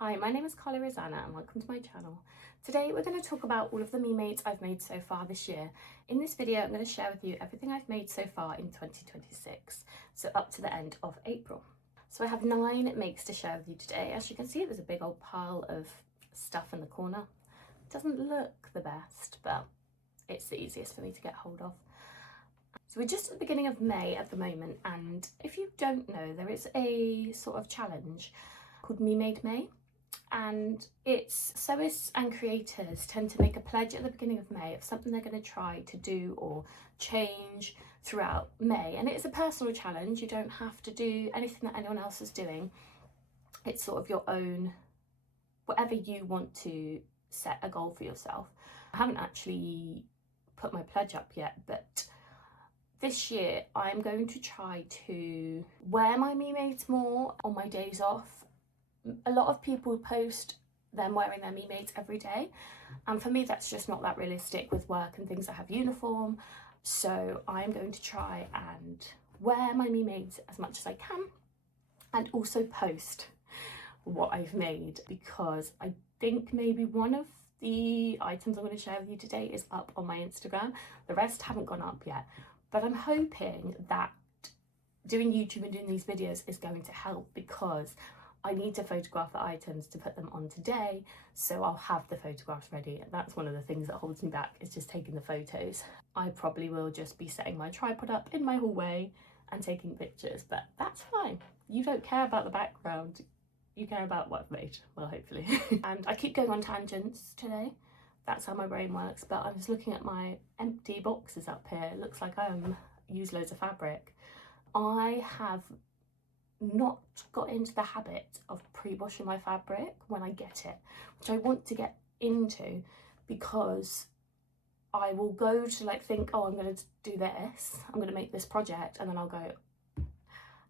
Hi, my name is Carly Rosanna and welcome to my channel. Today we're going to talk about all of the me-mates I've made so far this year. In this video I'm going to share with you everything I've made so far in 2026, so up to the end of April. So I have 9 makes to share with you today. As you can see, there's a big old pile of stuff in the corner. It doesn't look the best, but it's the easiest for me to get hold of. So we're just at the beginning of May at the moment, and if you don't know, there is a sort of challenge called Me Made May. And it's sewists and creators tend to make a pledge at the beginning of May of something they're going to try to do or change throughout May. And it's a personal challenge. You don't have to do anything that anyone else is doing. It's sort of your own, whatever you want to set a goal for yourself. I haven't actually put my pledge up yet, but this year I'm going to try to wear my me-mates more on my days off. A lot of people post them wearing their me-mates every day, and for me that's just not that realistic with work and things. I have uniform, so I'm going to try and wear my me-mates as much as I can and also post what I've made, because I think maybe one of the items I'm going to share with you today is up on my Instagram. The rest haven't gone up yet, but I'm hoping that doing YouTube and doing these videos is going to help, because I need to photograph the items to put them on today, so I'll have the photographs ready. And that's one of the things that holds me back, is just taking the photos. I probably will just be setting my tripod up in my hallway and taking pictures, but that's fine. You don't care about the background, you care about what I've made, well, hopefully. And I keep going on tangents today. That's how my brain works, but I was looking at my empty boxes up here. It looks like I use loads of fabric. I have not got into the habit of pre-washing my fabric when I get it, which I want to get into, because I will go to think, oh, I'm going to do this, I'm going to make this project, and then I'll go,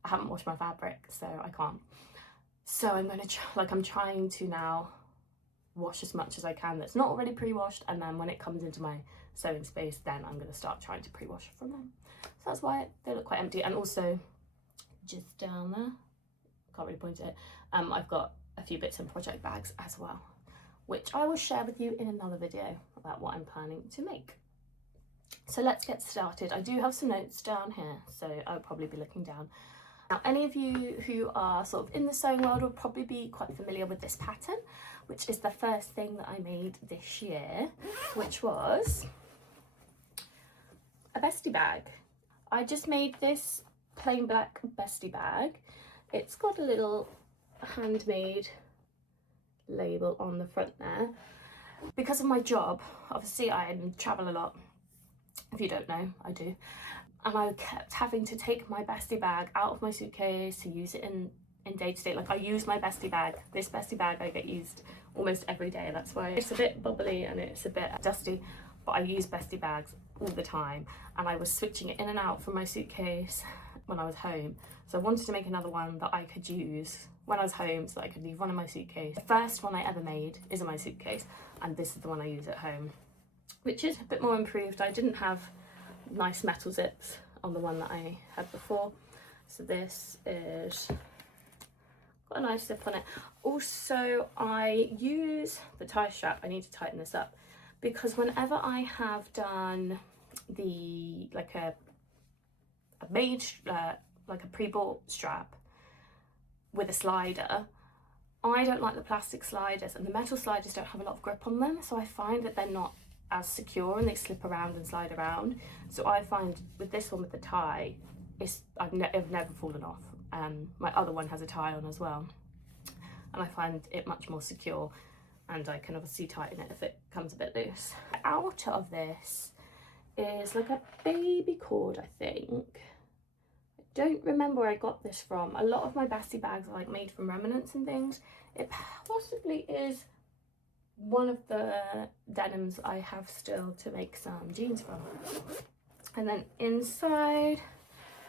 I haven't washed my fabric, so I can't. So I'm going to I'm trying to now wash as much as I can that's not already pre-washed, and then when it comes into my sewing space, then I'm going to start trying to pre-wash from them. So that's why they look quite empty. And also just down there, can't really point at it, I've got a few bits in project bags as well, which I will share with you in another video about what I'm planning to make. So let's get started. I do have some notes down here, so I'll probably be looking down. Now, any of you who are sort of in the sewing world will probably be quite familiar with this pattern, which is the first thing that I made this year, which was a bestie bag. I just made this plain black bestie bag. It's got a little handmade label on the front there. Because of my job, obviously I travel a lot. If you don't know, I do. And I kept having to take my bestie bag out of my suitcase to use it in day to day. I use my bestie bag. This bestie bag I get used almost every day. That's why it's a bit bubbly and it's a bit dusty, but I use bestie bags all the time. And I was switching it in and out from my suitcase when I was home, so I wanted to make another one that I could use when I was home, so that I could leave one in my suitcase. The first one I ever made is in my suitcase, and this is the one I use at home, which is a bit more improved. I didn't have nice metal zips on the one that I had before, so this is got a nice zip on it. Also, I use the tie strap. I need to tighten this up, because whenever I have done the a pre-bought strap with a slider, I don't like the plastic sliders, and the metal sliders don't have a lot of grip on them, so I find that they're not as secure and they slip around and slide around. So I find with this one with the tie, I've never fallen off. My other one has a tie on as well, and I find it much more secure, and I can obviously tighten it if it comes a bit loose. The outer of this is like a baby cord, I think. I don't remember where I got this from. A lot of my bestie bags are made from remnants and things. It possibly is one of the denims I have still to make some jeans from. And then inside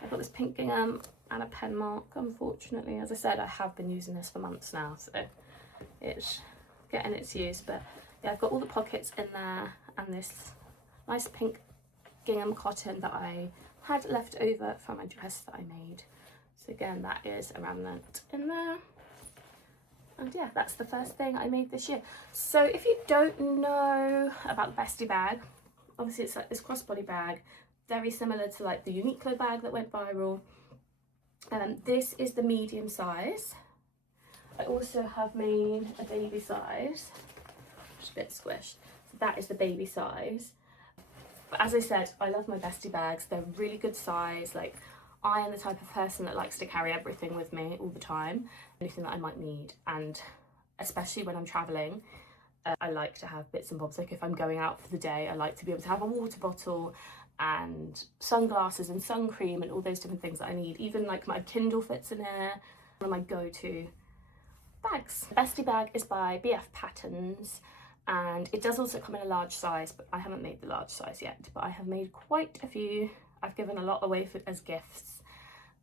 I've got this pink gingham and a pen mark. Unfortunately, as I said, I have been using this for months now, so it's getting its use. But yeah, I've got all the pockets in there, and this nice pink gingham cotton that I had left over from my dress that I made. So again, that is a remnant in there. And yeah, that's the first thing I made this year. So if you don't know about the Bestie bag, obviously it's like this crossbody bag, very similar to like the Uniqlo bag that went viral. This is the medium size. I also have made a baby size, just a bit squished. So that is the baby size. But as I said, I love my Bestie bags. They're really good size. Like, I am the type of person that likes to carry everything with me all the time, anything that I might need, and especially when I'm traveling, I like to have bits and bobs. Like if I'm going out for the day, I like to be able to have a water bottle and sunglasses and sun cream and all those different things that I need. Even like my Kindle fits in here, one of my go-to bags. The Bestie bag is by BF Patterns, and it does also come in a large size, but I haven't made the large size yet, but I have made quite a few. I've given a lot away as gifts.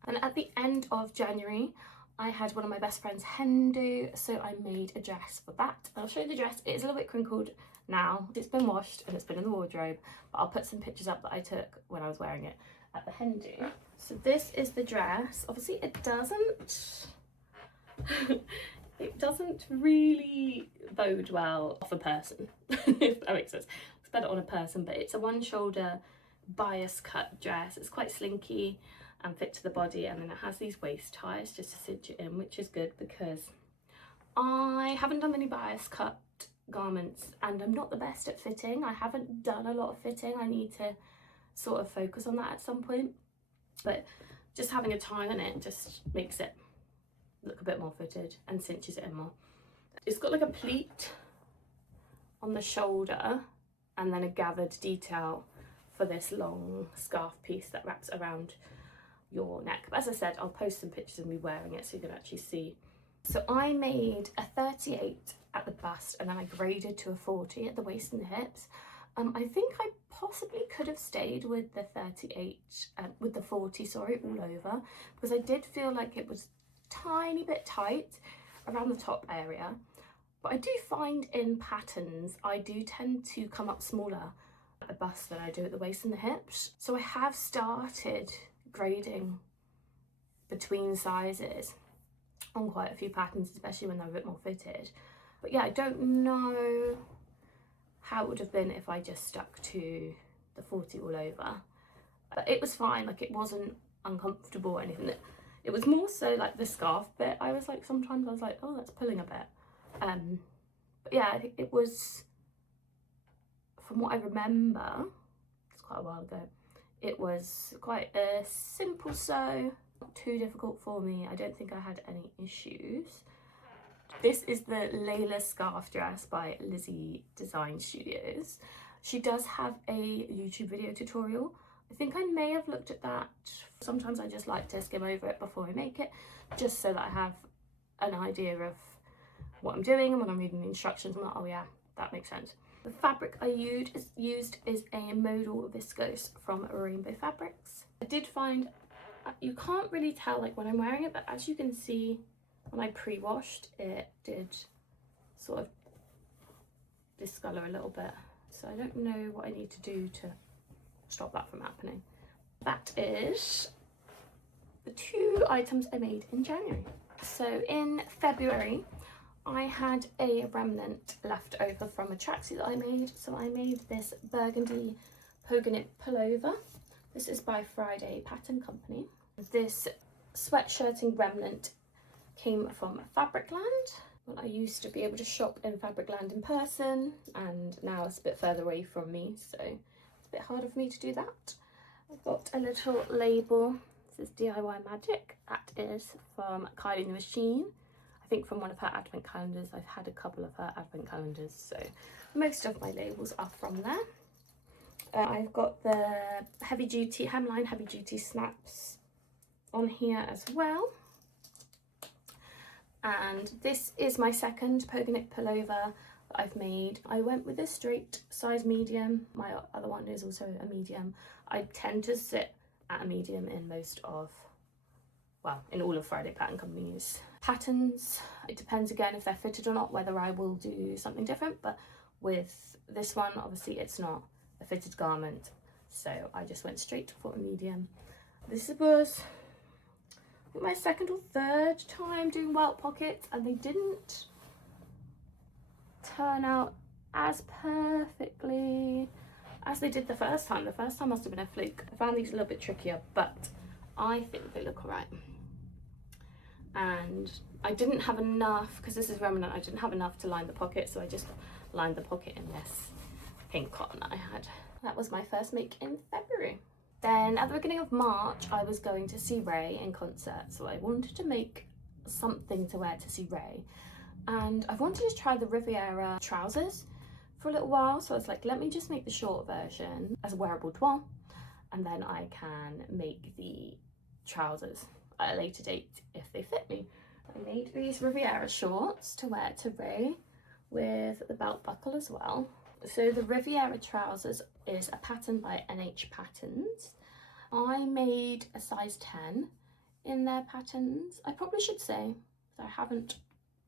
And at the end of January, I had one of my best friends hen do, so I made a dress for that. And I'll show you the dress. It is a little bit crinkled now. It's been washed and it's been in the wardrobe, but I'll put some pictures up that I took when I was wearing it at the hen do. So this is the dress. Obviously it doesn't it doesn't really bode well off a person, if that makes sense. It's better on a person, but it's a one shoulder bias cut dress. It's quite slinky and fit to the body, and then it has these waist ties just to cinch it in, which is good because I haven't done many bias cut garments and I'm not the best at fitting. I haven't done a lot of fitting. I need to sort of focus on that at some point, but just having a tie in it just makes it look a bit more fitted and cinches it in more. It's got like a pleat on the shoulder and then a gathered detail for this long scarf piece that wraps around your neck. But as I said, I'll post some pictures of me wearing it so you can actually see. So I made a 38 at the bust and then I graded to a 40 at the waist and the hips. I think I possibly could have stayed with the 38, with the 40, sorry, all over, because I did feel like it was a tiny bit tight around the top area. But I do find in patterns, I do tend to come up smaller at the bust than I do at the waist and the hips. So I have started grading between sizes on quite a few patterns, especially when they're a bit more fitted. But yeah, I don't know how it would have been if I just stuck to the 40 all over. But it was fine, like it wasn't uncomfortable or anything. It was more so like the scarf bit. I was like, sometimes I was like, oh, that's pulling a bit. But yeah, I think it was, from what I remember, it's quite a while ago, it was quite a simple sew, not too difficult for me. I don't think I had any issues. This is the Layla scarf dress by Lizzie Design Studios. She does have a YouTube video tutorial. I think I may have looked at that. Sometimes I just like to skim over it before I make it, just so that I have an idea of what I'm doing, and when I'm reading the instructions I'm like, oh yeah, that makes sense. The fabric I used is a modal viscose from Rainbow Fabrics. I did find, you can't really tell like when I'm wearing it, but as you can see, when I pre-washed, it did sort of discolour a little bit. So I don't know what I need to do to stop that from happening. That is the 2 items I made in January. So in February, I had a remnant left over from a tracksuit that I made. So I made this burgundy polka knit pullover. This is by Friday Pattern Company. This sweatshirting remnant came from Fabricland. Well, I used to be able to shop in Fabricland in person, and now it's a bit further away from me, so it's a bit harder for me to do that. I've got a little label. This is DIY Magic. That is from Kylie the Machine. I think from one of her advent calendars. I've had a couple of her advent calendars, so most of my labels are from there. I've got the heavy duty hemline, heavy duty snaps on here as well. And this is my second polka knit pullover that I've made. I went with a straight size medium. My other one is also a medium. I tend to sit at a medium in most of, well, in all of Friday Pattern Company's patterns. It depends again if they're fitted or not, whether I will do something different. But with this one, obviously it's not a fitted garment, so I just went straight for a medium. This was my second or third time doing welt pockets, and they didn't turn out as perfectly as they did the first time. The first time must have been a fluke. I found these a little bit trickier, but I think they look alright. And I didn't have enough, because this is remnant, I didn't have enough to line the pocket, so I just lined the pocket in this pink cotton that I had. That was my first make in February. Then at the beginning of March, I was going to see Ray in concert, so I wanted to make something to wear to see Ray. And I've wanted to try the Riviera trousers for a little while, so I was like, let me just make the short version as a wearable toile, and then I can make the trousers at a later date if they fit me. I made these Riviera shorts to wear to Ray with the belt buckle as well. So the Riviera trousers is a pattern by NH Patterns. I made a size 10 in their patterns. I probably should say, I haven't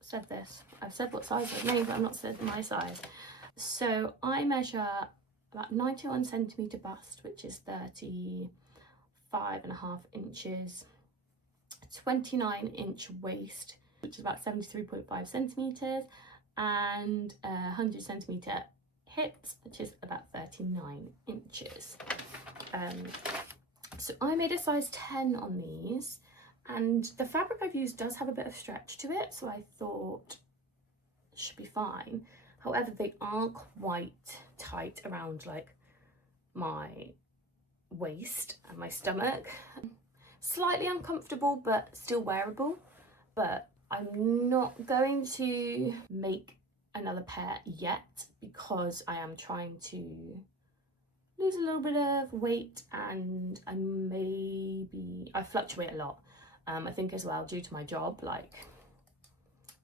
said this. I've said what size I've made, but I've not said my size. So I measure about 91 centimetre bust, which is 35.5 inches, 29-inch waist, which is about 73.5 centimetres, and 100 centimetre hips, which is about 39 inches. So I made a size 10 on these, and the fabric I've used does have a bit of stretch to it, so I thought it should be fine. However, they are quite tight around like my waist and my stomach. Slightly uncomfortable, but still wearable. But I'm not going to make another pair yet because I am trying to lose a little bit of weight, and I fluctuate a lot. I think as well, due to my job, like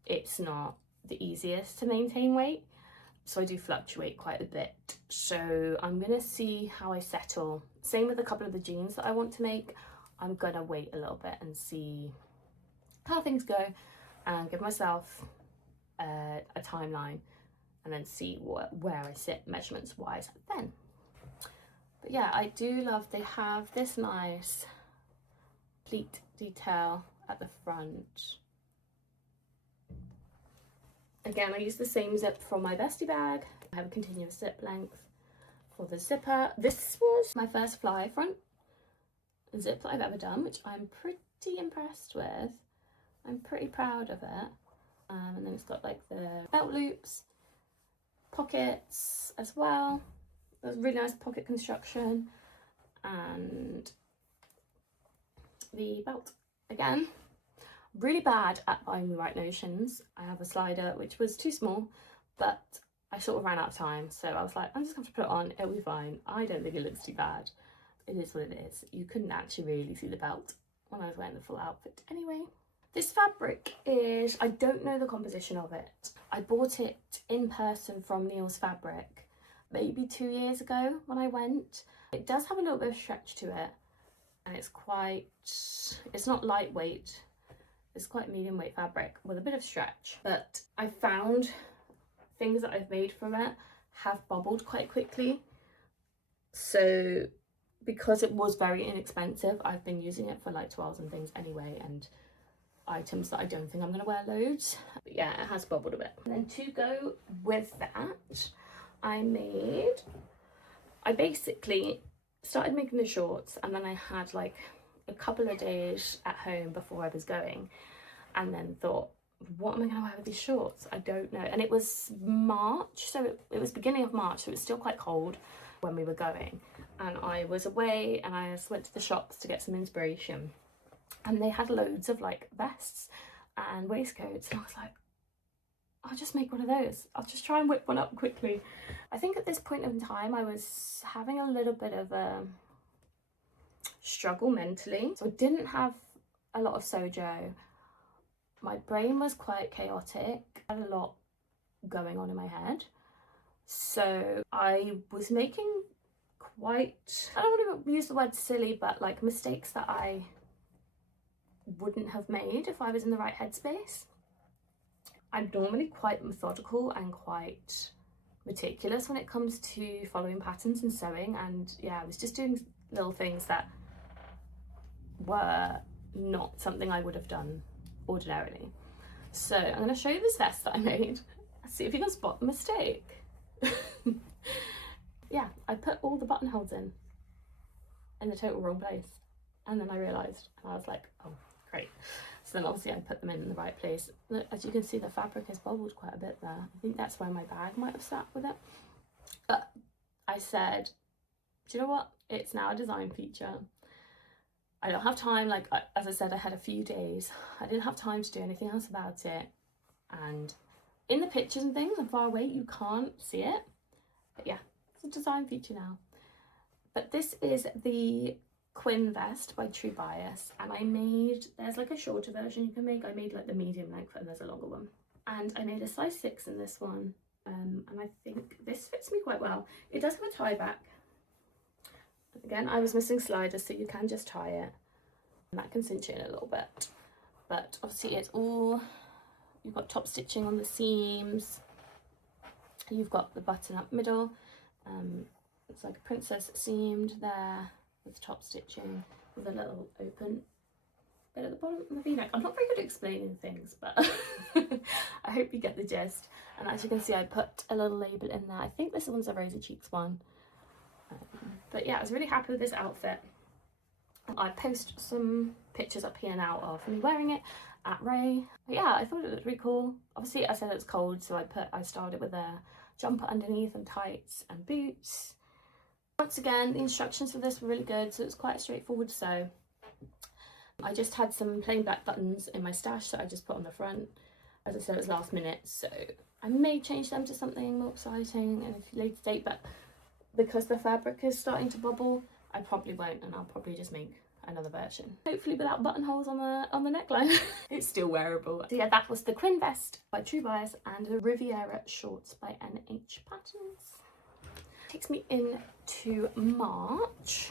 it's not the easiest to maintain weight, so I do fluctuate quite a bit. So I'm gonna see how I settle. Same with a couple of the jeans that I want to make. I'm gonna wait a little bit and see how things go and give myself a timeline, and then see where I sit measurements wise then. But yeah, I do love, they have this nice pleat detail at the front. Again, I use the same zip from my bestie bag. I have a continuous zip length for the zipper. This was my first fly front zip that I've ever done, which I'm pretty impressed with. I'm pretty proud of it. And then it's got like the belt loops, pockets as well. There's really nice pocket construction, and the belt again. Really bad at buying the right notions. I have a slider which was too small, but I sort of ran out of time, so I was like, I'm just going to put it on, it'll be fine. I don't think it looks too bad. It is what it is. You couldn't actually really see the belt when I was wearing the full outfit anyway. This fabric is, I don't know the composition of it. I bought it in person from Neil's Fabric maybe 2 years ago when I went. It does have a little bit of stretch to it, and it's not lightweight. It's quite medium weight fabric with a bit of stretch, but I found things that I've made from it have bubbled quite quickly. So because it was very inexpensive, I've been using it for like toiles and things anyway, and items that I don't think I'm going to wear loads. But yeah, it has bubbled a bit. And then to go with that, I basically started making the shorts, and then I had like a couple of days at home before I was going, and then thought, what am I going to wear with these shorts? I don't know. And it was March, so it was beginning of March, so it was still quite cold when we were going, and I was away, and I just went to the shops to get some inspiration, and they had loads of like vests and waistcoats, and I was like, I'll just make one of those. I'll just try and whip one up quickly. I think at this point in time I was having a little bit of a struggle mentally, so I didn't have a lot of sojo. My brain was quite chaotic. I had a lot going on in my head, so I was making quite, I don't want to use the word silly, but like mistakes that I wouldn't have made if I was in the right headspace. I'm normally quite methodical and quite meticulous when it comes to following patterns and sewing, and yeah, I was just doing little things that were not something I would have done ordinarily. So I'm going to show you this vest that I made. Let's see if you can spot the mistake. Yeah, I put all the buttonholes in the total wrong place, and then I realised, and I was like, oh great. So then obviously I put them in the right place. As you can see, the fabric has bubbled quite a bit there. I think that's where my bag might have sat with it. But I said, do you know what? It's now a design feature. I don't have time, like, as I said, I had a few days. I didn't have time to do anything else about it. And in the pictures and things, and far away, you can't see it. But yeah, it's a design feature now. But this is the Quinn vest by True Bias, and I made, there's like a shorter version you can make. I made like the medium length, and there's a longer one. And I made a size 6 in this one, and I think this fits me quite well. It does have a tie back. Again, I was missing sliders, so you can just tie it, and that can cinch in a little bit. But obviously it's all, you've got top stitching on the seams, you've got the button up middle, it's like a princess seamed there with top stitching with a little open bit at the bottom of the v-neck. I'm not very good at explaining things, but I hope you get the gist. And as you can see, I put a little label in there. I think this one's a Rosy Cheeks one. But yeah, I was really happy with this outfit. I post some pictures up here now of me wearing it at Ray. But yeah, I thought it looked really cool. Obviously, I said it's cold, so I styled it with a jumper underneath and tights and boots. Once again, the instructions for this were really good, so it's quite straightforward sew. I just had some plain black buttons in my stash that I just put on the front. As I said, it was last minute, so I may change them to something more exciting in a later date, but because the fabric is starting to bubble, I probably won't, and I'll probably just make another version. Hopefully without buttonholes on the neckline. It's still wearable. So yeah, that was the Quinn vest by True Bias and the Riviera shorts by NH Patterns. Takes me into March,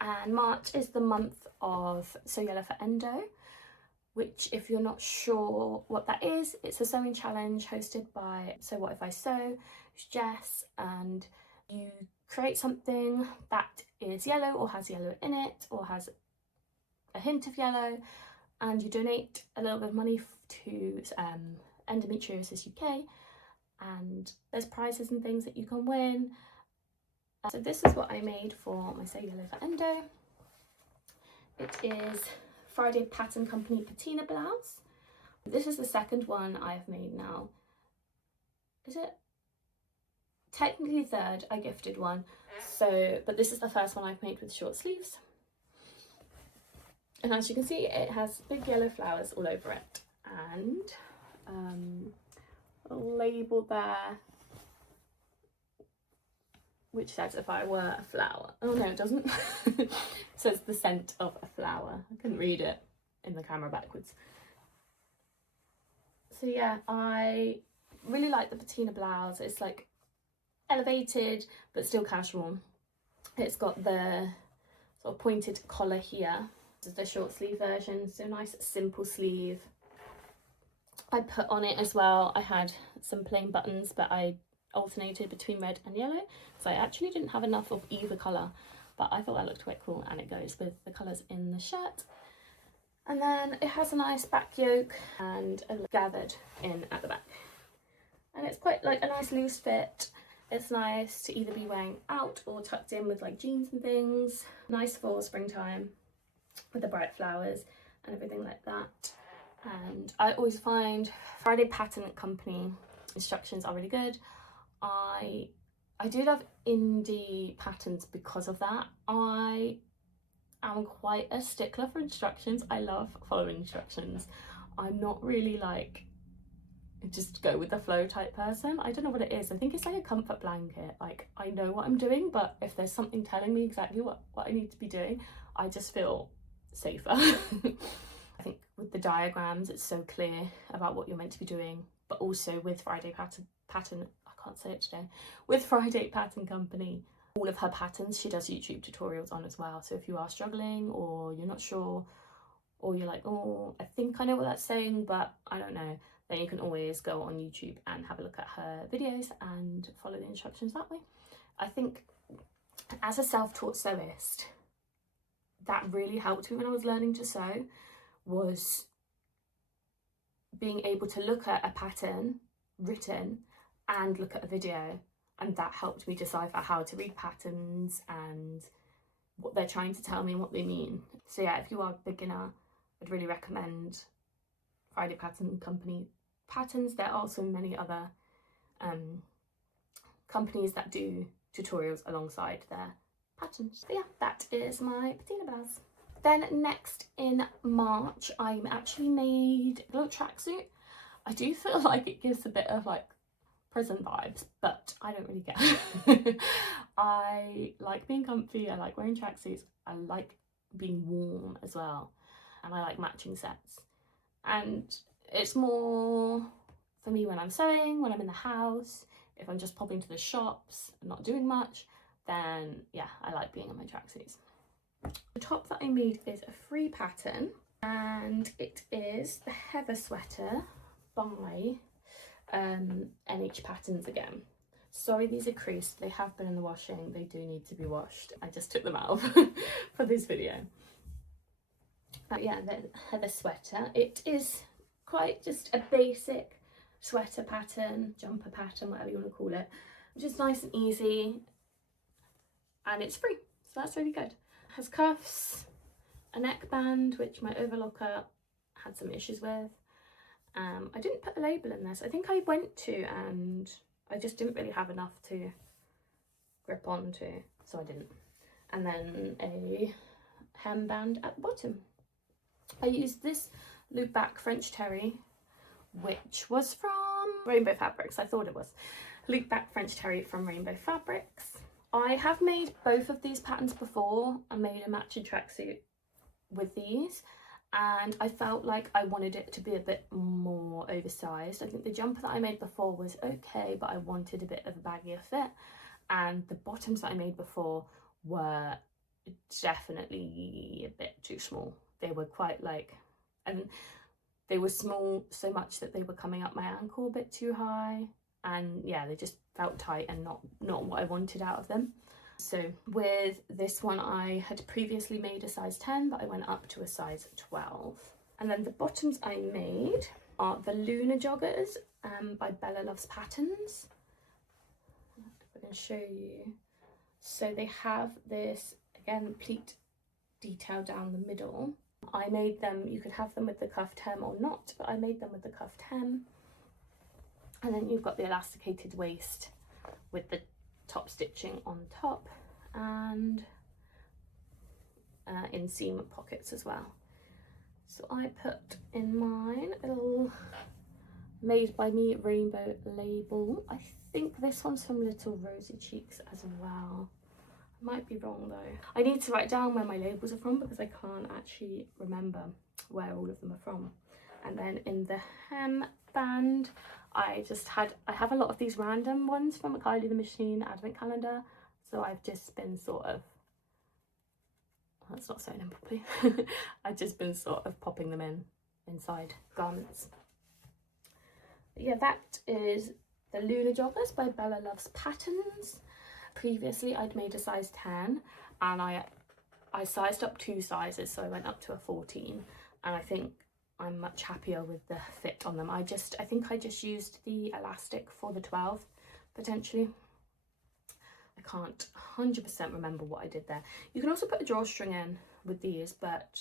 and March is the month of Sew Yellow for Endo, which, if you're not sure what that is, it's a sewing challenge hosted by So What If I Sew, who's Jess, and you create something that is yellow or has yellow in it or has a hint of yellow, and you donate a little bit of money to Endometriosis UK, and there's prizes and things that you can win. So this is what I made for my Sew Yellow for Endo. It is Friday Pattern Company patina blouse. This is the second one I've made now. Is it? Technically third, I gifted one. So, but this is the first one I've made with short sleeves. And as you can see, it has big yellow flowers all over it. And a label there, which says if I were a flower. Oh no, it doesn't. It says the scent of a flower. I couldn't read it in the camera backwards. So yeah, I really like the patina blouse. It's like elevated but still casual. It's got the sort of pointed collar here. This is the short sleeve version, so nice simple sleeve. I put on it as well, I had some plain buttons, but I alternated between red and yellow, so I actually didn't have enough of either colour, but I thought that looked quite cool, and it goes with the colours in the shirt. And then it has a nice back yoke and a gathered in at the back, and it's quite like a nice loose fit. It's nice to either be wearing out or tucked in with like jeans and things. Nice for springtime with the bright flowers and everything like that. And I always find Friday Pattern Company instructions are really good. I do love indie patterns because of that. I am quite a stickler for instructions. I love following instructions. I'm not really like just go with the flow type person. I don't know what it is. I think it's like a comfort blanket. Like, I know what I'm doing, but if there's something telling me exactly what I need to be doing, I just feel safer. I think with the diagrams, it's so clear about what you're meant to be doing, but also with Friday Pattern, I can't say it today, with Friday Pattern Company, all of her patterns, she does YouTube tutorials on as well. So if you are struggling or you're not sure, or you're like, oh, I think I know what that's saying, but I don't know, then you can always go on YouTube and have a look at her videos and follow the instructions that way. I think as a self-taught sewist, that really helped me when I was learning to sew, was being able to look at a pattern, written and look at a video, and that helped me decipher how to read patterns and what they're trying to tell me and what they mean. So yeah, if you are a beginner, I'd really recommend Friday Pattern Company patterns. There are also many other companies that do tutorials alongside their patterns. But yeah, that is my patina blouse. Then next in March, I actually made a little tracksuit. I do feel like it gives a bit of like prison vibes, but I don't really care. I like being comfy, I like wearing tracksuits, I like being warm as well, and I like matching sets. And it's more for me when I'm sewing, when I'm in the house. If I'm just popping to the shops and not doing much, then yeah, I like being in my tracksuits. The top that I made is a free pattern, and it is the Heather sweater by NH Patterns again. Sorry, these are creased. They have been in the washing. They do need to be washed. I just took them out for this video. Yeah, the Heather sweater. It is quite just a basic sweater pattern, jumper pattern, whatever you want to call it. Just nice and easy, and it's free, so that's really good. It has cuffs, a neckband, which my overlocker had some issues with. I didn't put a label in this. I think I went to, and I just didn't really have enough to grip onto, so I didn't. And then a hemband at the bottom. I used this loop back French terry, which was from Rainbow Fabrics. I thought it was loop back French terry from Rainbow Fabrics. I have made both of these patterns before. I made a matching tracksuit with these, and I felt like I wanted it to be a bit more oversized. I think the jumper that I made before was okay, but I wanted a bit of a baggier fit, and the bottoms that I made before were definitely a bit too small. They were quite like, and they were small so much that they were coming up my ankle a bit too high, and yeah, they just felt tight and not what I wanted out of them. So with this one, I had previously made a size 10, but I went up to a size 12. And then the bottoms I made are the Lunar Joggers by Bella Loves Patterns. I can show you. So they have this, again, pleat detail down the middle. I made them, you could have them with the cuffed hem or not, but I made them with the cuffed hem. And then you've got the elasticated waist with the top stitching on top, and inseam pockets as well. So I put in mine a little Made by Me rainbow label. I think this one's from Little Rosy Cheeks as well. I might be wrong though. I need to write down where my labels are from because I can't actually remember where all of them are from. And then in the hem band, I have a lot of these random ones from a Kylie the Machine advent calendar, so I've just been sort of, that's not sewn in properly. I've just been sort of popping them inside garments. But yeah, that is the Lunar Joggers by Bella Loves Patterns. Previously I'd made a size 10, and I sized up 2 sizes, so I went up to a 14, and I think I'm much happier with the fit on them. I think I just used the elastic for the 12 potentially. I can't 100% remember what I did there. You can also put a drawstring in with these, but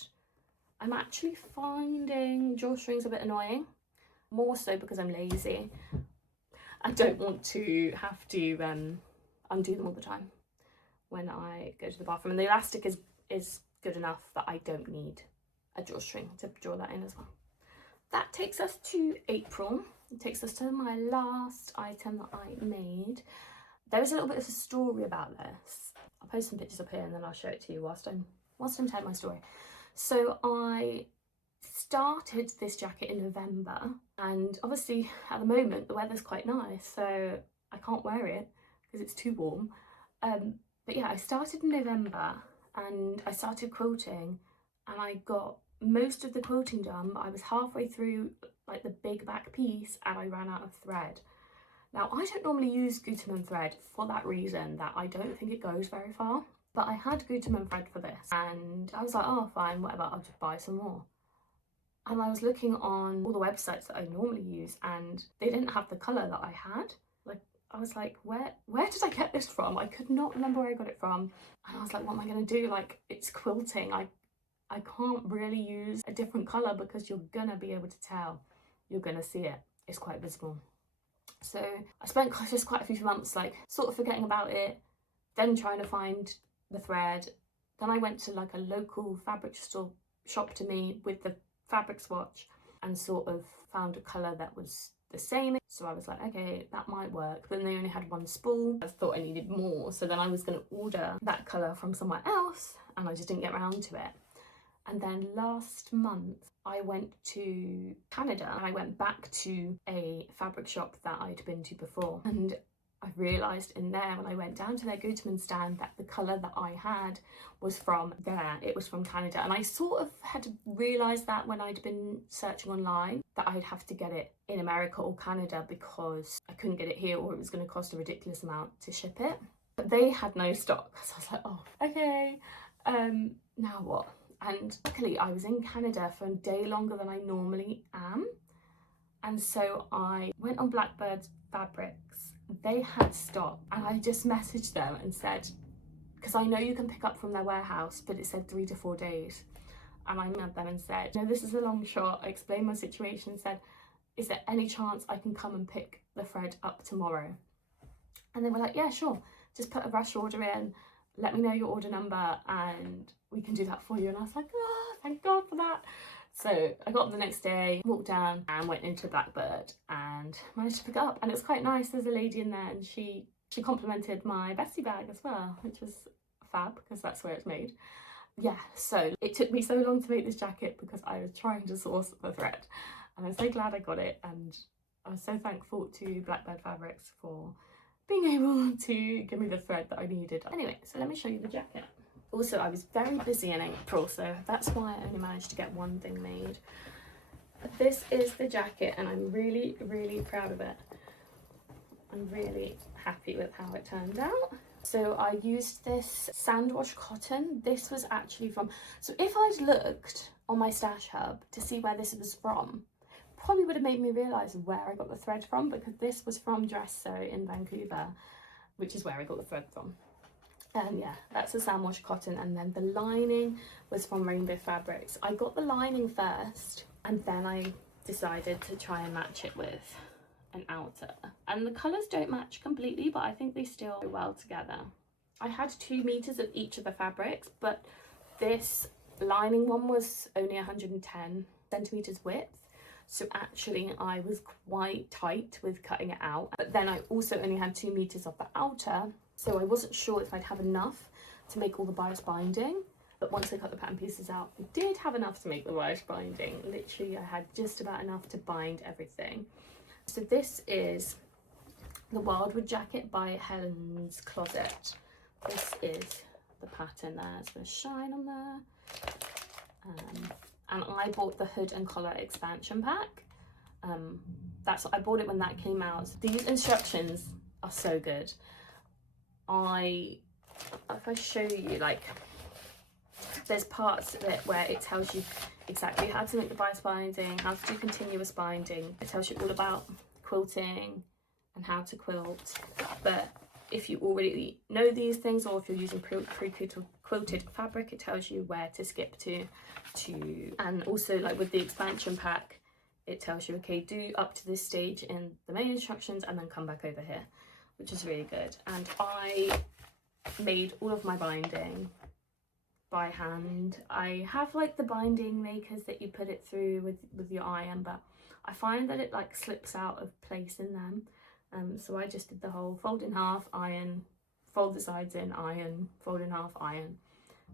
I'm actually finding drawstrings a bit annoying, more so because I'm lazy. I don't want to have to undo them all the time when I go to the bathroom, and the elastic is good enough that I don't need a drawstring to draw that in as well. That takes us to April. It takes us to my last item that I made. There's a little bit of a story about this. I'll post some pictures up here and then I'll show it to you whilst I'm telling my story. So I started this jacket in November, and obviously at the moment the weather's quite nice, so I can't wear it because it's too warm. But yeah, I started in November and I started quilting, and I got most of the quilting done, but I was halfway through like the big back piece and I ran out of thread. Now, I don't normally use Gutermann thread for that reason, that I don't think it goes very far, but I had Gutermann thread for this, and I was like, oh fine, whatever, I'll just buy some more. And I was looking on all the websites that I normally use and they didn't have the colour that I had. Like, I was like, where did I get this from? I could not remember where I got it from. And I was like, what am I going to do? Like, it's quilting. I can't really use a different colour because you're going to be able to tell. You're going to see it. It's quite visible. So I spent just quite a few months like sort of forgetting about it, then trying to find the thread. Then I went to like a local fabric shop to me with the fabric swatch and sort of found a colour that was the same. So I was like, okay, that might work. But then they only had one spool. I thought I needed more. So then I was going to order that colour from somewhere else and I just didn't get around to it. And then last month I went to Canada and I went back to a fabric shop that I'd been to before. And I realised in there when I went down to their Gooterman stand that the colour that I had was from there. It was from Canada. And I sort of had realised that when I'd been searching online that I'd have to get it in America or Canada because I couldn't get it here or it was going to cost a ridiculous amount to ship it. But they had no stock. So I was like, oh, okay, now what? And luckily I was in Canada for a day longer than I normally am. And so I went on Blackbird Fabrics. They had stock and I just messaged them and said, because I know you can pick up from their warehouse, but it said 3 to 4 days. And I emailed them and said, no, this is a long shot. I explained my situation and said, is there any chance I can come and pick the thread up tomorrow? And they were like, yeah, sure. Just put a rush order in. Let me know your order number and we can do that for you. And I was like, oh, thank God for that. So I got up the next day, walked down and went into Blackbird and managed to pick it up. And it was quite nice. There's a lady in there and she complimented my Bestie bag as well, which was fab because that's where it's made. Yeah, so it took me so long to make this jacket because I was trying to source the thread. And I'm so glad I got it. And I was so thankful to Blackbird Fabrics for being able to give me the thread that I needed. Anyway, so let me show you the jacket. Also, I was very busy in April, so that's why I only managed to get one thing made. But this is the jacket and I'm really, really proud of it. I'm really happy with how it turned out. So I used this sandwash cotton. This was actually from, so if I'd looked on my Stash Hub to see where this was from, probably would have made me realise where I got the thread from because this was from Dress Sew in Vancouver, which is where I got the thread from. Yeah, that's a sandwash cotton and then the lining was from Rainbow Fabrics. I got the lining first and then I decided to try and match it with an outer. And the colours don't match completely, but I think they still go well together. I had 2 meters of each of the fabrics, but this lining one was only 110 centimeters width. So actually I was quite tight with cutting it out. But then I also only had 2 meters of the outer. So I wasn't sure if I'd have enough to make all the bias binding. But once I cut the pattern pieces out, I did have enough to make the bias binding. Literally, I had just about enough to bind everything. So this is the Wildwood jacket by Helen's Closet. This is the pattern there. It's going to shine on there. And I bought the hood and collar expansion pack. I bought it when that came out. These instructions are so good. If I show you, like, there's parts of it where it tells you exactly how to make the bias binding, how to do continuous binding. It tells you all about quilting and how to quilt. But if you already know these things, or if you're using pre-quilted fabric, it tells you where to skip to. And also, like with the expansion pack, it tells you, okay, do up to this stage in the main instructions and then come back over here, which is really good. And I made all of my binding by hand. I have like the binding makers that you put it through with your iron, but I find that it like slips out of place in them. So I just did the whole fold in half, iron, fold the sides in, iron, fold in half, iron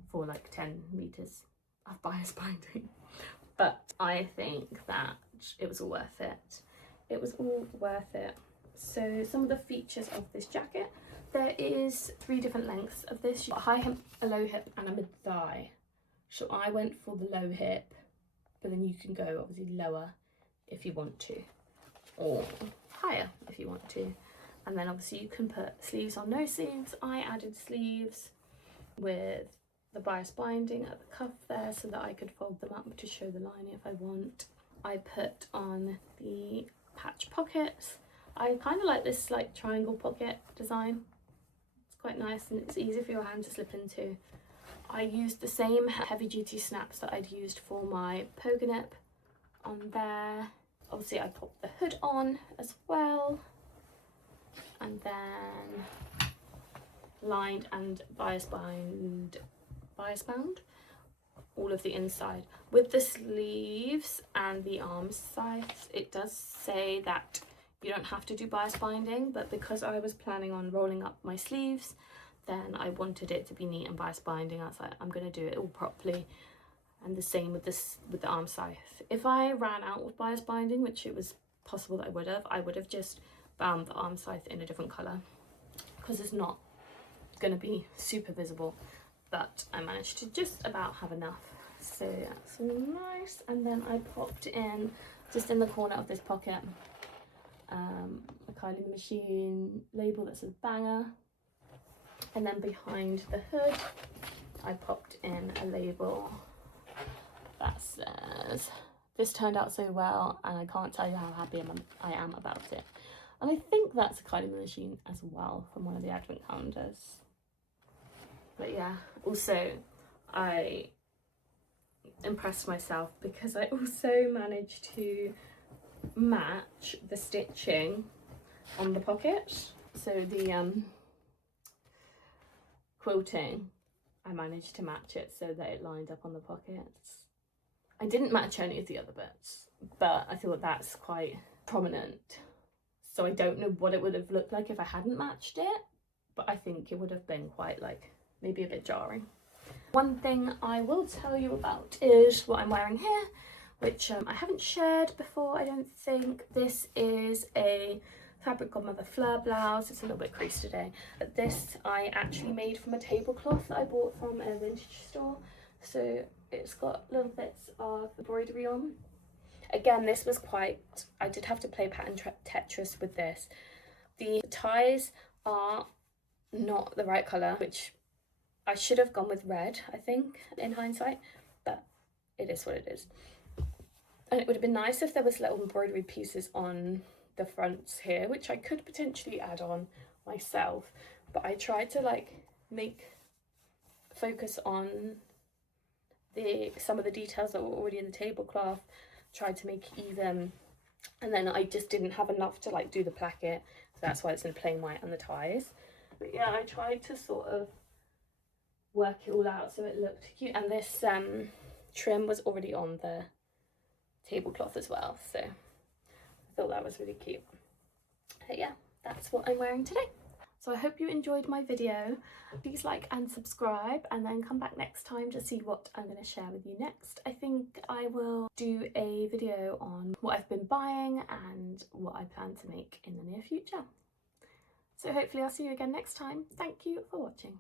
for like 10 meters of bias binding. But I think that it was all worth it. It was all worth it. So some of the features of this jacket, there is 3 different lengths of this. You've got a high hip, a low hip and a mid thigh. So I went for the low hip, but then you can go obviously lower if you want to, or higher if you want to. And then obviously you can put sleeves on, no sleeves. I added sleeves with the bias binding at the cuff there so that I could fold them up to show the lining if I want. I put on the patch pockets. I kind of like this like triangle pocket design. It's quite nice and it's easy for your hand to slip into. I used the same heavy duty snaps that I'd used for my pogo nip on there. Obviously I popped the hood on as well, and then lined and bias bound all of the inside. With the sleeves and the arm sides, it does say that you don't have to do bias binding, but because I was planning on rolling up my sleeves, then I wanted it to be neat and bias binding. I was like, I'm going to do it all properly. And the same with this, with the arm side. If I ran out of bias binding, which it was possible that I would have just bound the arm side in a different colour, because it's not going to be super visible. But I managed to just about have enough, so that's nice. And then I popped in, just in the corner of this pocket, a Kylie Machine label that says Banger, and then behind the hood I popped in a label that says, "This turned out so well and I can't tell you how happy I am about it." And I think that's a Kylie Machine as well, from one of the advent calendars. But yeah, also I impressed myself because I also managed to match the stitching on the pocket. So the quilting, I managed to match it so that it lined up on the pockets. I didn't match any of the other bits, but I thought that's quite prominent. So I don't know what it would have looked like if I hadn't matched it, but I think it would have been quite like, maybe a bit jarring. One thing I will tell you about is what I'm wearing here, which I haven't shared before, I don't think. This is a Fabric Godmother flare blouse. It's a little bit creased today. But this I actually made from a tablecloth that I bought from a vintage store. So it's got little bits of embroidery on. Again, this was quite, I did have to play pattern Tetris with this. The ties are not the right colour, which I should have gone with red, I think, in hindsight, but it is what it is. And it would have been nice if there was little embroidery pieces on the fronts here, which I could potentially add on myself, but I tried to like focus on some of the details that were already in the tablecloth, tried to make even, and then I just didn't have enough to like do the placket, so that's why it's in plain white and the ties. But yeah, I tried to sort of work it all out so it looked cute, and this trim was already on the tablecloth as well, so I thought that was really cute. But yeah, that's what I'm wearing today. So I hope you enjoyed my video. Please like and subscribe, and then come back next time to see what I'm going to share with you next. I think I will do a video on what I've been buying and what I plan to make in the near future. So hopefully I'll see you again next time. Thank you for watching.